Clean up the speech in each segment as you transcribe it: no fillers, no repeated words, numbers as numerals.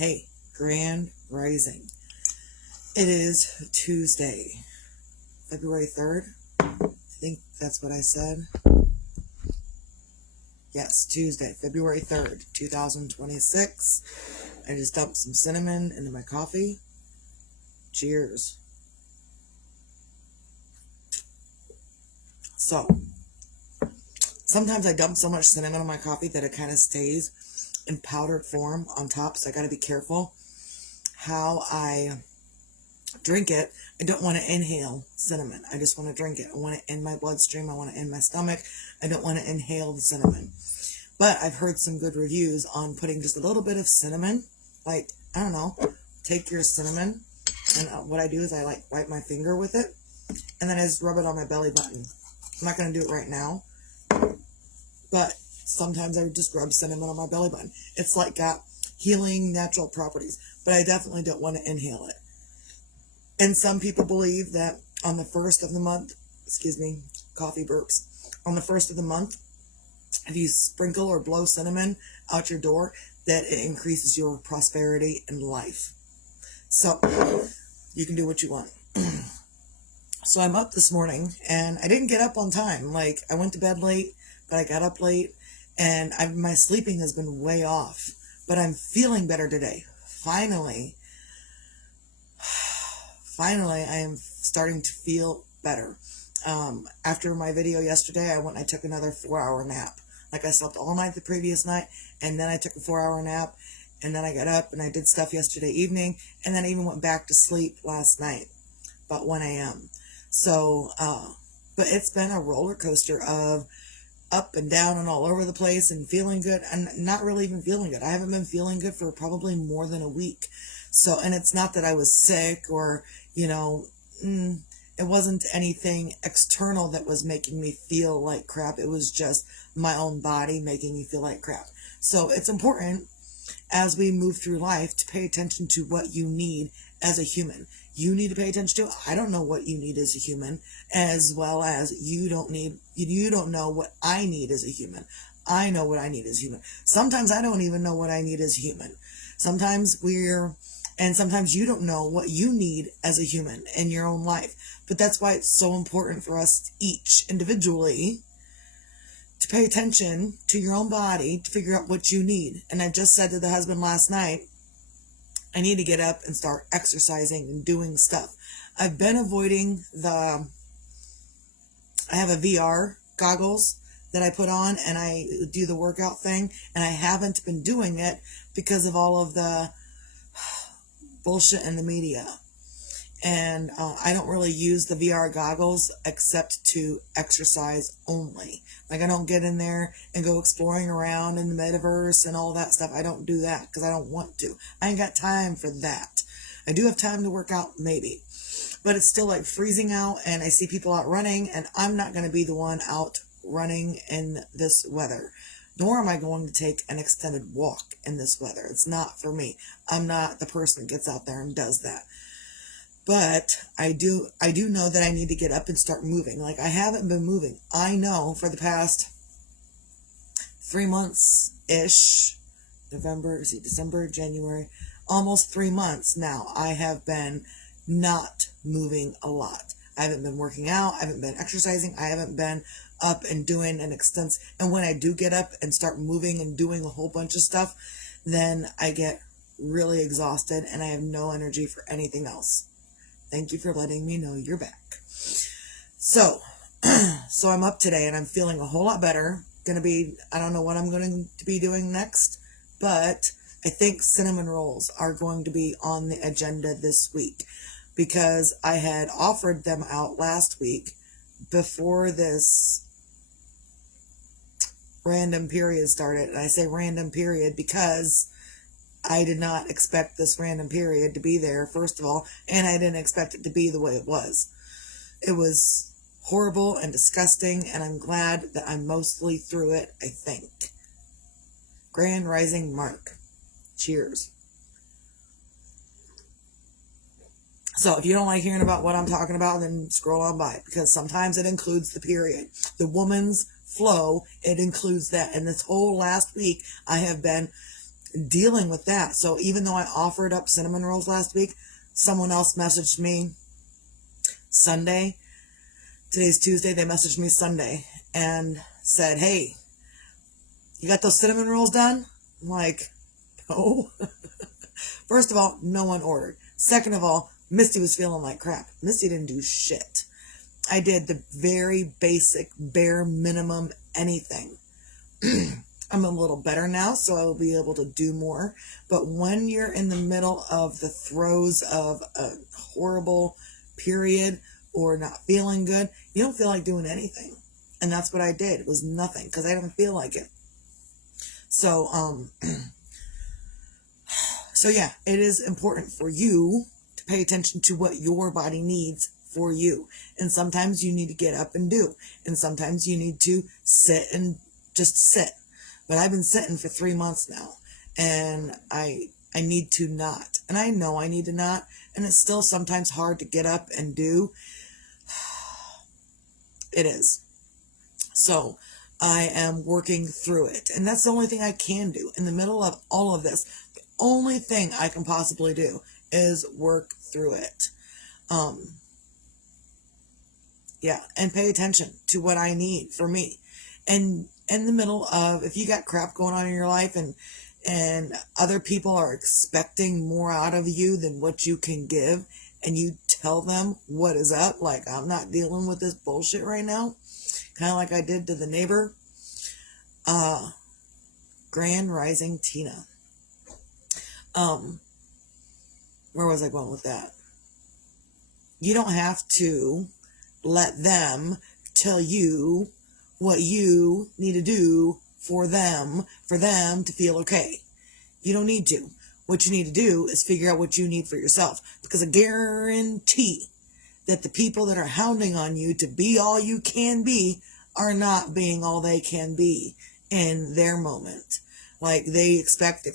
Hey, Grand Rising. It is Tuesday, February 3rd. I think that's what I said. Yes, Tuesday, February 3rd, 2026. I just dumped some cinnamon into my coffee. Cheers. So, sometimes I dump so much cinnamon in my coffee that it kind of stays in powdered form on top, so I gotta be careful how I drink it. I don't want to inhale cinnamon. I just want to drink it. I want it in my bloodstream. I want it in my stomach. I don't want to inhale the cinnamon. But I've heard some good reviews on putting just a little bit of cinnamon. Like, I don't know, take your cinnamon, and what I do is I wipe my finger with it, and then I just rub it on my belly button. I'm not going to do it right now, but sometimes I just rub cinnamon on my belly button. It's got healing natural properties, but I definitely don't want to inhale it. And some people believe that on the first of the month, coffee burps, on the first of the month, if you sprinkle or blow cinnamon out your door, that it increases your prosperity in life. So you can do what you want. So I'm up this morning, and I didn't get up on time. I went to bed late, but I got up late, and my sleeping has been way off. But I'm feeling better today. Finally, I am starting to feel better. After my video yesterday, I went and I took another 4-hour nap. I slept all night the previous night, and then I took a 4-hour nap, and then I got up and I did stuff yesterday evening, and then I even went back to sleep last night, about 1 a.m. So, but it's been a roller coaster of up and down and all over the place, and feeling good and not really even feeling good. I haven't been feeling good for probably more than a week. So, and it's not that I was sick or, it wasn't anything external that was making me feel like crap. It was just my own body making me feel like crap. So it's important as we move through life to pay attention to what you need as a human. You need to pay attention to, I don't know what you need as a human, as well as you don't know what I need as a human. I know what I need as a human. Sometimes I don't even know what I need as a human. Sometimes you don't know what you need as a human in your own life. But that's why it's so important for us each individually to pay attention to your own body to figure out what you need. And I just said to the husband last night, I need to get up and start exercising and doing stuff. I've been avoiding I have a VR goggles that I put on and I do the workout thing, and I haven't been doing it because of all of the bullshit in the media. And I don't really use the VR goggles except to exercise only. I don't get in there and go exploring around in the metaverse and all that stuff. I don't do that because I don't want to. I ain't got time for that. I do have time to work out, maybe. But it's still freezing out, and I see people out running, and I'm not going to be the one out running in this weather. Nor am I going to take an extended walk in this weather. It's not for me. I'm not the person that gets out there and does that. But I do know that I need to get up and start moving. I haven't been moving. I know for the past 3 months-ish, December, January, almost 3 months now, I have been not moving a lot. I haven't been working out. I haven't been exercising. I haven't been up and doing an extensive. And when I do get up and start moving and doing a whole bunch of stuff, then I get really exhausted and I have no energy for anything else. Thank you for letting me know you're back. So I'm up today and I'm feeling a whole lot better. I don't know what I'm going to be doing next, but I think cinnamon rolls are going to be on the agenda this week because I had offered them out last week before this random period started. And I say random period because I did not expect this random period to be there, first of all, and I didn't expect it to be the way it was. It was horrible and disgusting, and I'm glad that I'm mostly through it, I think. Grand Rising Mark. Cheers. So if you don't like hearing about what I'm talking about, then scroll on by, because sometimes it includes the period. The woman's flow, it includes that. And this whole last week, I have been dealing with that. So even though I offered up cinnamon rolls last week, someone else messaged me Sunday. Today's Tuesday. They messaged me Sunday and said, hey, you got those cinnamon rolls done? I'm like, no. First of all, no one ordered. Second of all, Misty was feeling like crap. Misty didn't do shit. I did the very basic, bare minimum anything. I'm a little better now, so I will be able to do more. But when you're in the middle of the throes of a horrible period or not feeling good, you don't feel like doing anything. And that's what I did. It was nothing because I didn't feel like it. So, so yeah, it is important for you to pay attention to what your body needs for you. And sometimes you need to get up and do. And sometimes you need to sit and just sit. But I've been sitting for 3 months now. And I need to not. And I know I need to not. And it's still sometimes hard to get up and do. It is. So I am working through it. And that's the only thing I can do. In the middle of all of this, the only thing I can possibly do is work through it. Yeah, and pay attention to what I need for me. And in the middle of, if you got crap going on in your life and other people are expecting more out of you than what you can give, and you tell them what is up, like, I'm not dealing with this bullshit right now, kind of like I did to the neighbor. Grand Rising Tina. Where was I going with that? You don't have to let them tell you what you need to do for them to feel okay. You don't need to. What you need to do is figure out what you need for yourself. Because I guarantee that the people that are hounding on you to be all you can be are not being all they can be in their moment. Like, they expect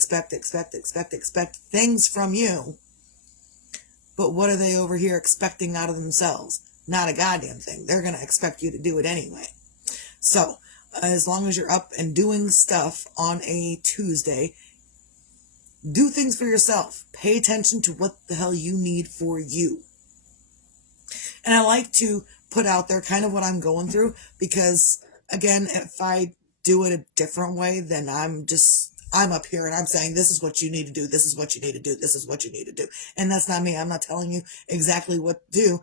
things from you. But what are they over here expecting out of themselves? Not a goddamn thing. They're going to expect you to do it anyway. So, as long as you're up and doing stuff on a Tuesday, do things for yourself. Pay attention to what the hell you need for you. And I like to put out there kind of what I'm going through, because, again, if I do it a different way, then I'm up here and I'm saying, this is what you need to do, this is what you need to do, this is what you need to do. And that's not me. I'm not telling you exactly what to do,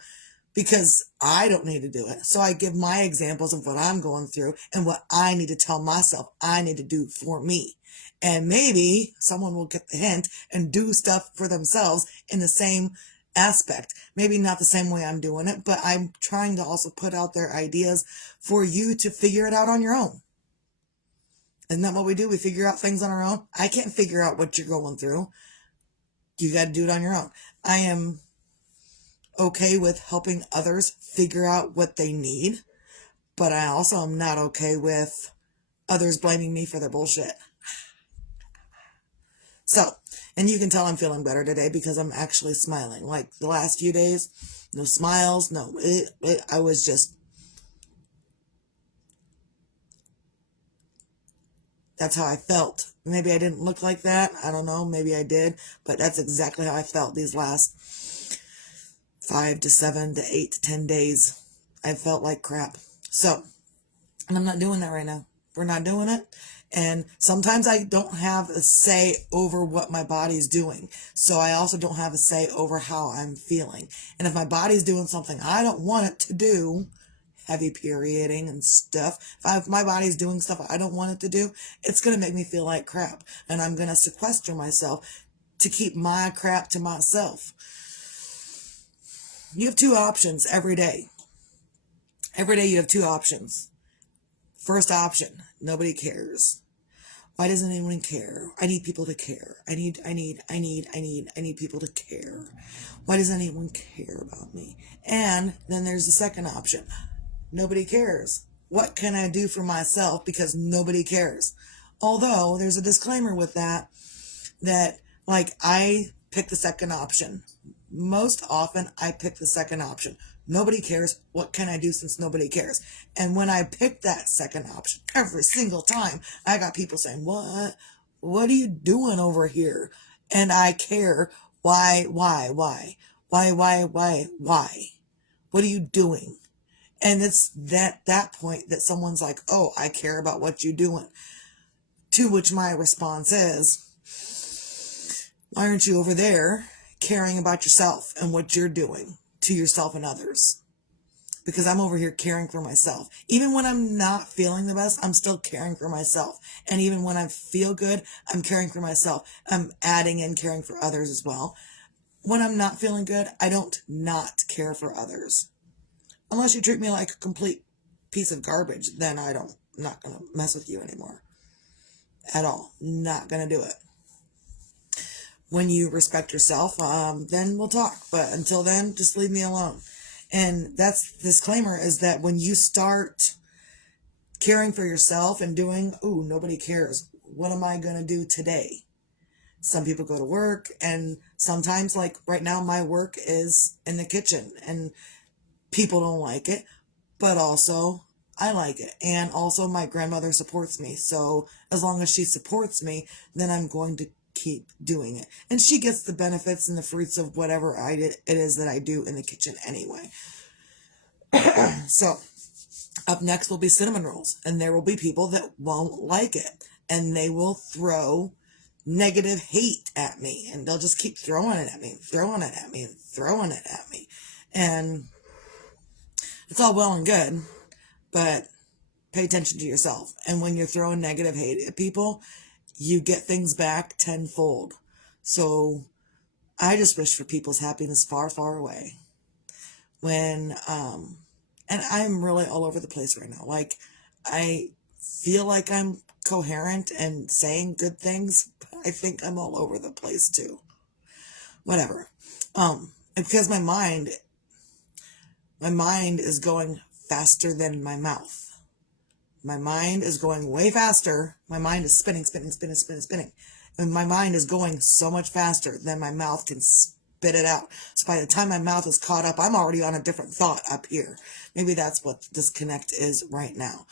because I don't need to do it. So I give my examples of what I'm going through and what I need to tell myself I need to do for me. And maybe someone will get the hint and do stuff for themselves in the same aspect. Maybe not the same way I'm doing it, but I'm trying to also put out there ideas for you to figure it out on your own. Isn't that what we do? We figure out things on our own. I can't figure out what you're going through. You got to do it on your own. I am okay with helping others figure out what they need, but I also am not okay with others blaming me for their bullshit. So, and you can tell I'm feeling better today because I'm actually smiling. Like the last few days, no smiles, I was just, that's how I felt. Maybe I didn't look like that. I don't know. Maybe I did, but that's exactly how I felt these last 5 to 7 to 8 to 10 days. I felt like crap. So, and I'm not doing that right now. We're not doing it. And sometimes I don't have a say over what my body's doing. So I also don't have a say over how I'm feeling. And if my body's doing something I don't want it to do, heavy perioding and stuff, if my body's doing stuff I don't want it to do, it's going to make me feel like crap. And I'm going to sequester myself to keep my crap to myself. You have 2 options every day. Every day you have 2 options. First option, nobody cares. Why doesn't anyone care? I need people to care. I need people to care. Why doesn't anyone care about me? And then there's the second option. Nobody cares. What can I do for myself because nobody cares? Although there's a disclaimer with that like I pick the second option. Most often I pick the second option. Nobody cares. What can I do since nobody cares? And when I pick that second option, every single time, I got people saying, what? what are you doing over here? And I care. Why? Why? What are you doing? And it's that point that someone's like, oh, I care about what you're doing. To which my response is, why aren't you over there caring about yourself and what you're doing to yourself and others? Because I'm over here caring for myself. Even when I'm not feeling the best, I'm still caring for myself. And even when I feel good, I'm caring for myself. I'm adding in caring for others as well. When I'm not feeling good, I don't not care for others. Unless you treat me like a complete piece of garbage, then I'm not going to mess with you anymore. At all. Not going to do it. When you respect yourself, then we'll talk. But until then, just leave me alone. And that's disclaimer is that when you start caring for yourself and doing, ooh, nobody cares. What am I going to do today? Some people go to work, and sometimes, like right now, my work is in the kitchen and people don't like it, but also I like it. And also my grandmother supports me. So as long as she supports me, then I'm going to keep doing it. And she gets the benefits and the fruits of whatever it is that I do in the kitchen anyway. So up next will be cinnamon rolls, and there will be people that won't like it, and they will throw negative hate at me, and they'll just keep throwing it at me, and it's all well and good, but pay attention to yourself. And when you're throwing negative hate at people, you get things back tenfold. So I just wish for people's happiness far, far away. And I'm really all over the place right now. Like, I feel like I'm coherent and saying good things, but I think I'm all over the place too. Whatever. Because my mind is going faster than my mouth. My mind is going way faster. My mind is spinning. And my mind is going so much faster than my mouth can spit it out. So by the time my mouth is caught up, I'm already on a different thought up here. Maybe that's what the disconnect is right now.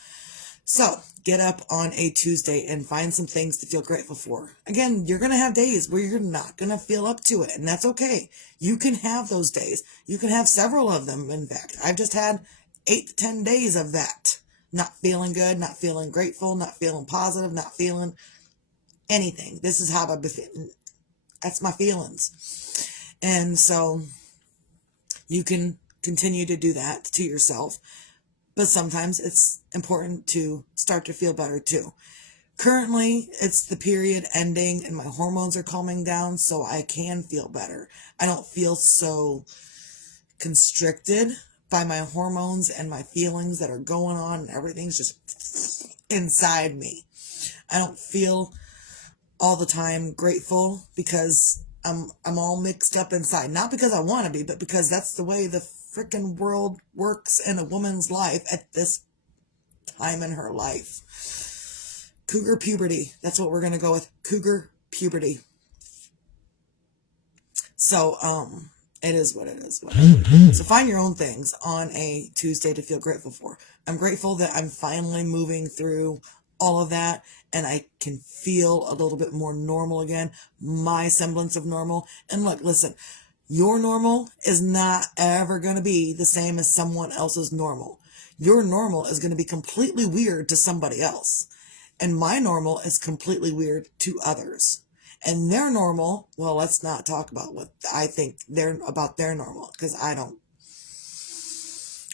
So get up on a Tuesday and find some things to feel grateful for. Again, you're going to have days where you're not going to feel up to it, and that's okay. You can have those days. You can have several of them, in fact. I've just had 8 to 10 days of that. Not feeling good, not feeling grateful, not feeling positive, not feeling anything. This is how I've been feeling. That's my feelings. And so you can continue to do that to yourself. But sometimes it's important to start to feel better too. Currently, it's the period ending and my hormones are calming down, so I can feel better. I don't feel so constricted by my hormones and my feelings that are going on, and everything's just inside me. I don't feel all the time grateful because I'm all mixed up inside. Not because I want to be, but because that's the way the freaking world works in a woman's life at this time in her life. Cougar puberty. That's what we're going to go with. Cougar puberty. So, it is what it is. So find your own things on a Tuesday to feel grateful for. I'm grateful that I'm finally moving through all of that and I can feel a little bit more normal again. My semblance of normal. And look, listen, your normal is not ever going to be the same as someone else's normal. Your normal is going to be completely weird to somebody else. And my normal is completely weird to others. And their normal, well, let's not talk about what I think they're about their normal, because I don't.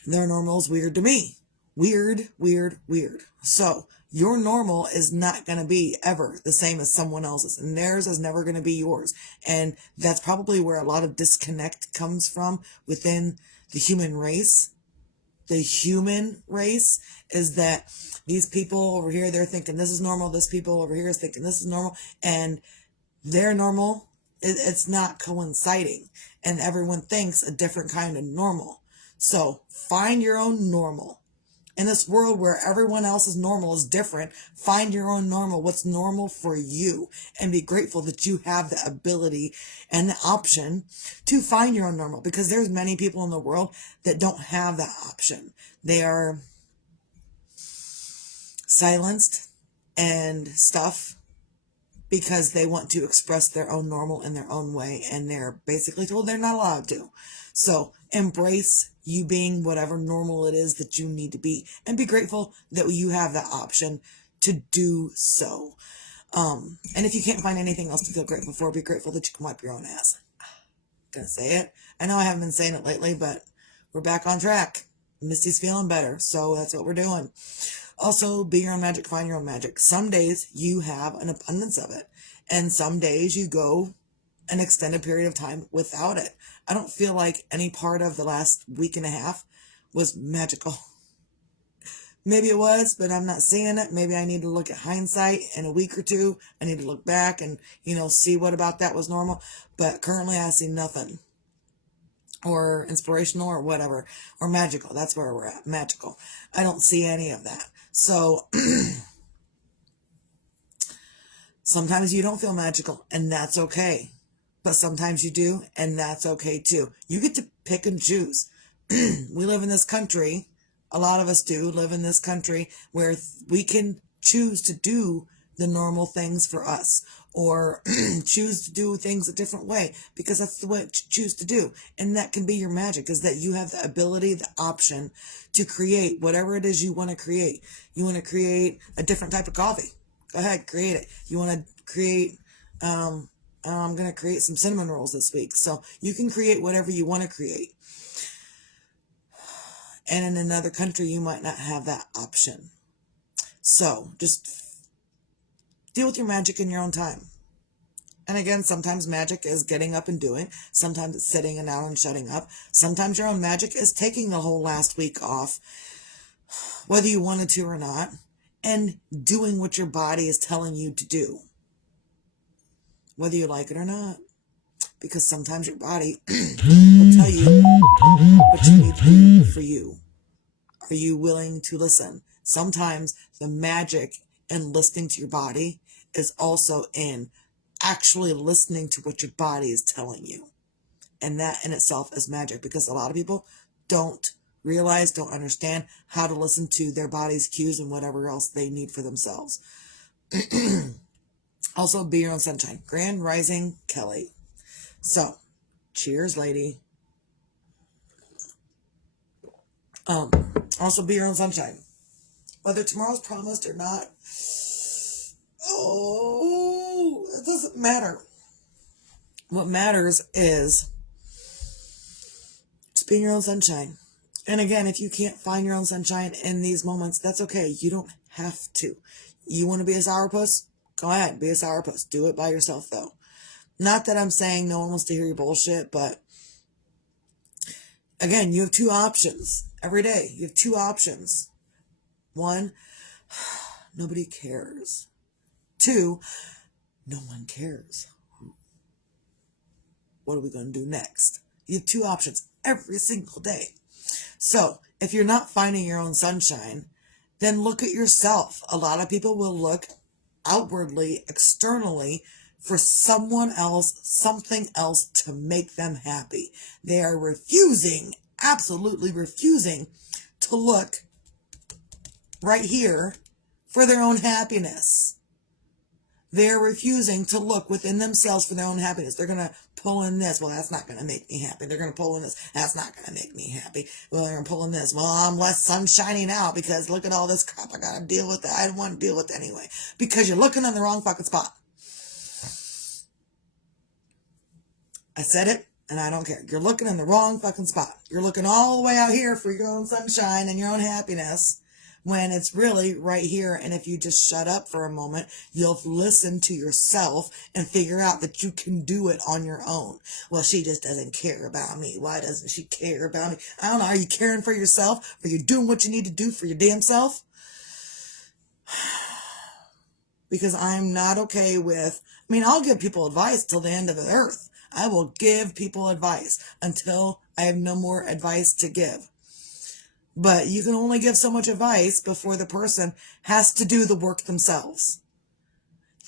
Their normal is weird to me. Weird. So your normal is not going to be ever the same as someone else's, and theirs is never going to be yours. And that's probably where a lot of disconnect comes from within the human race. The human race is that these people over here, they're thinking this is normal. This people over here is thinking this is normal. And their normal, it's not coinciding. And everyone thinks a different kind of normal. So find your own normal. In this world where everyone else's normal is different, find your own normal, what's normal for you, and be grateful that you have the ability and the option to find your own normal, because there's many people in the world that don't have that option. They are silenced and stuff because they want to express their own normal in their own way, and they're basically told they're not allowed to. So embrace you being whatever normal it is that you need to be, and be grateful that you have that option to do so. And if you can't find anything else to feel grateful for, be grateful that you can wipe your own ass. Gonna say it. I know I haven't been saying it lately, but we're back on track. Misty's feeling better, so that's what we're doing. Also, be your own magic, find your own magic. Some days you have an abundance of it, and some days you go an extended period of time without it. I don't feel like any part of the last week and a half was magical. Maybe it was, but I'm not seeing it. Maybe I need to look at hindsight in a week or two. I need to look back and, see what about that was normal. But currently I see nothing. Or inspirational or whatever. Or magical. That's where we're at. Magical. I don't see any of that. So sometimes you don't feel magical, and that's okay. But sometimes you do, and that's okay too. You get to pick and choose. We live in this country. A lot of us do live in this country where we can choose to do the normal things for us, or choose to do things a different way because that's the way you choose to do. And that can be your magic, is that you have the ability, the option to create whatever it is you want to create. You want to create a different type of coffee. Go ahead, create it. You want to create, I'm going to create some cinnamon rolls this week. So you can create whatever you want to create. And in another country, you might not have that option. So just deal with your magic in your own time. And again, sometimes magic is getting up and doing. Sometimes it's sitting and down and shutting up. Sometimes your own magic is taking the whole last week off, whether you wanted to or not, and doing what your body is telling you to do, whether you like it or not. Because sometimes your body will tell you what you need to do for you. Are you willing to listen? Sometimes the magic in listening to your body is also in actually listening to what your body is telling you. And that in itself is magic, because a lot of people don't realize, don't understand how to listen to their body's cues and whatever else they need for themselves. Also, be your own sunshine. Grand Rising Kelly. So, cheers, lady. Also, be your own sunshine. Whether tomorrow's promised or not, it doesn't matter. What matters is just being your own sunshine. And again, if you can't find your own sunshine in these moments, that's okay. You don't have to. You want to be a sourpuss? Go ahead, be a sourpuss. Do it by yourself, though. Not that I'm saying no one wants to hear your bullshit, but again, you have two options every day. You have two options. One, nobody cares. Two, no one cares. What are we going to do next? You have two options every single day. So if you're not finding your own sunshine, then look at yourself. A lot of people will look outwardly, externally, for someone else, something else to make them happy. They are refusing, absolutely refusing, to look right here for their own happiness. They're refusing to look within themselves for their own happiness. They're going to pull in this. Well, that's not going to make me happy. They're going to pull in this. That's not going to make me happy. Well, they're going to pull in this. Well, I'm less sunshiny now because look at all this crap I got to deal with. I don't want to deal with it anyway. Because you're looking in the wrong fucking spot. I said it, and I don't care. You're looking in the wrong fucking spot. You're looking all the way out here for your own sunshine and your own happiness, when it's really right here. And if you just shut up for a moment, you'll listen to yourself and figure out that you can do it on your own. Well, she just doesn't care about me. Why doesn't she care about me? I don't know. Are you caring for yourself? Are you doing what you need to do for your damn self? Because I'm not okay with, I'll give people advice till the end of the earth. I will give people advice until I have no more advice to give. But you can only give so much advice before the person has to do the work themselves.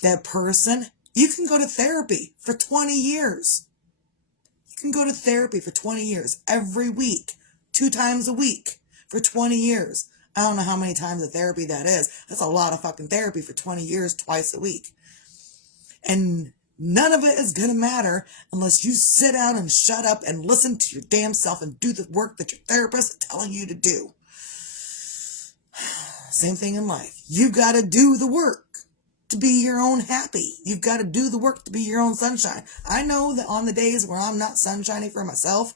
That person, you can go to therapy for 20 years. You can go to therapy for 20 years, every week, 2 times a week for 20 years. I don't know how many times of therapy that is. That's a lot of fucking therapy for 20 years, twice a week. And none of it is going to matter unless you sit down and shut up and listen to your damn self and do the work that your therapist is telling you to do. Same thing in life. You got to do the work to be your own happy. You've got to do the work to be your own sunshine. I know that on the days where I'm not sunshiny for myself,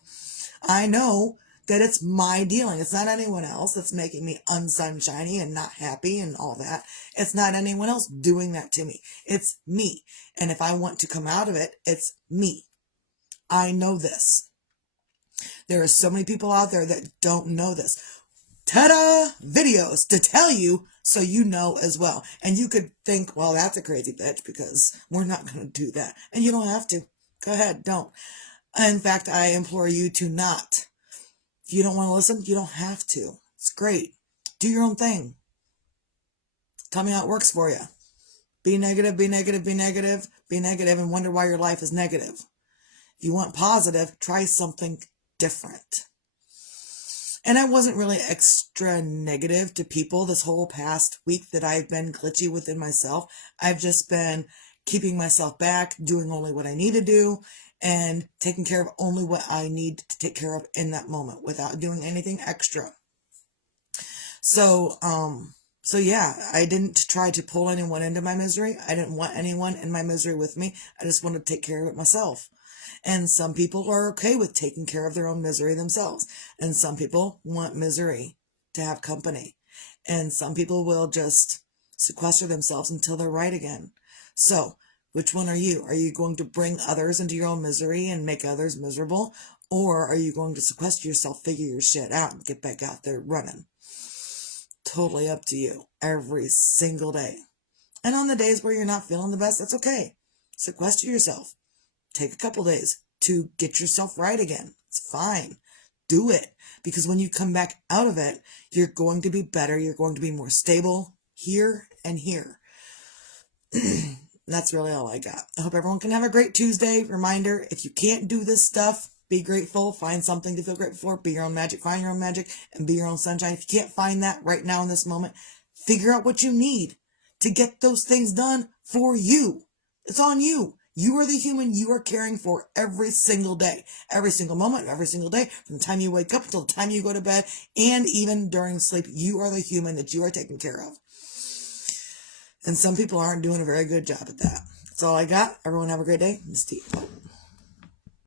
I know that it's my dealing. It's not anyone else that's making me unsunshiny and not happy and all that. It's not anyone else doing that to me. It's me. And if I want to come out of it, it's me. I know this. There are so many people out there that don't know this. Ta-da! Videos to tell you so you know as well. And you could think, well, that's a crazy bitch because we're not going to do that. And you don't have to. Go ahead, don't. In fact, I implore you to not. If you don't want to listen, you don't have to. It's great. Do your own thing. Tell me how it works for you. Be negative, be negative, be negative, be negative, and wonder why your life is negative. If you want positive, try something different. And I wasn't really extra negative to people this whole past week that I've been glitchy within myself. I've just been keeping myself back, doing only what I need to do, and taking care of only what I need to take care of in that moment without doing anything extra. So yeah, I didn't try to pull anyone into my misery. I didn't want anyone in my misery with me. I just wanted to take care of it myself. And some people are okay with taking care of their own misery themselves. And some people want misery to have company. And some people will just sequester themselves until they're right again. So, which one are you? Are you going to bring others into your own misery and make others miserable? Or are you going to sequester yourself, figure your shit out, and get back out there running? Totally up to you. Every single day. And on the days where you're not feeling the best, that's okay. Sequester yourself. Take a couple days to get yourself right again. It's fine. Do it. Because when you come back out of it, you're going to be better. You're going to be more stable here and here. That's really all I got. I hope everyone can have a great Tuesday. Reminder, if you can't do this stuff, be grateful. Find something to feel grateful for. Be your own magic. Find your own magic and be your own sunshine. If you can't find that right now in this moment, figure out what you need to get those things done for you. It's on you. You are the human you are caring for every single day, every single moment, every single day, from the time you wake up until the time you go to bed, and even during sleep. You are the human that you are taking care of. And some people aren't doing a very good job at that. That's all I got. Everyone have a great day. Miss T.